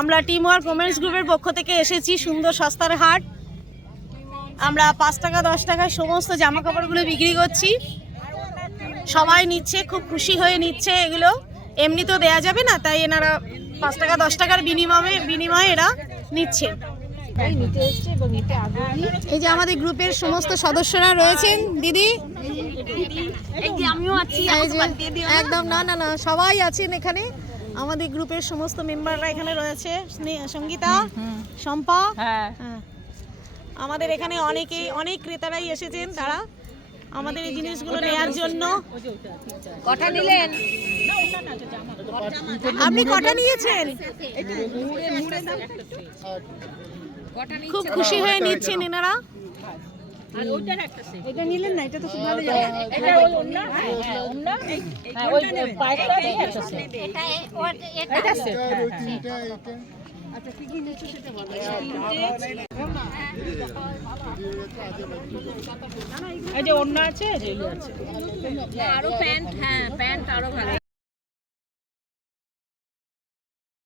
আমরা team work women's গ্রুপের পক্ষ থেকে এসেছি সুন্দর সস্তার হাট। আমরা 5 টাকা 10 টাকায় সমস্ত জামা কাপড়গুলো বিক্রি করছি। সবাই নিচ্ছে, খুব খুশি হয়ে নিচ্ছে। এগুলো এমনি তো দেয়া যাবে না, তাই এনারা 5 টাকা 10 টাকার বিনিময়ে এরা নিচ্ছে। এই যে আমাদের গ্রুপের সমস্ত সদস্যরা রয়েছেন। দিদি আমিও আছি একদম। না না না, সবাই আছেন এখানে। আমাদের গ্রুপের সমস্ত মেম্বাররা এখানে রয়েছে। সঙ্গীতা, শম্পা, হ্যাঁ, আমাদের এখানে অনেক ক্রেতারাই এসেছেন। তারা আমাদের এই জিনিসগুলো নেয়ার জন্য। কটা নিলেন? আপনি কটা নিয়েছেন? খুব খুশি হয়ে নিচ্ছেন এনারা। আর ওইটার একটা সেট। এটা নিলেন না? এটা তো খুব ভালো জায়গা। এটা ওই ওন্না, হ্যাঁ ওন্না, হ্যাঁ ওই পাইপটা দিয়ে একটা সেট। এটা সেট। ওই তিনটা আইটেম। আচ্ছা কি কি নিচ্ছ সেটা বলো। এই যে ওন্না আছে, রেলি আছে। আরো প্যান্ট, হ্যাঁ প্যান্ট আরো ভালো।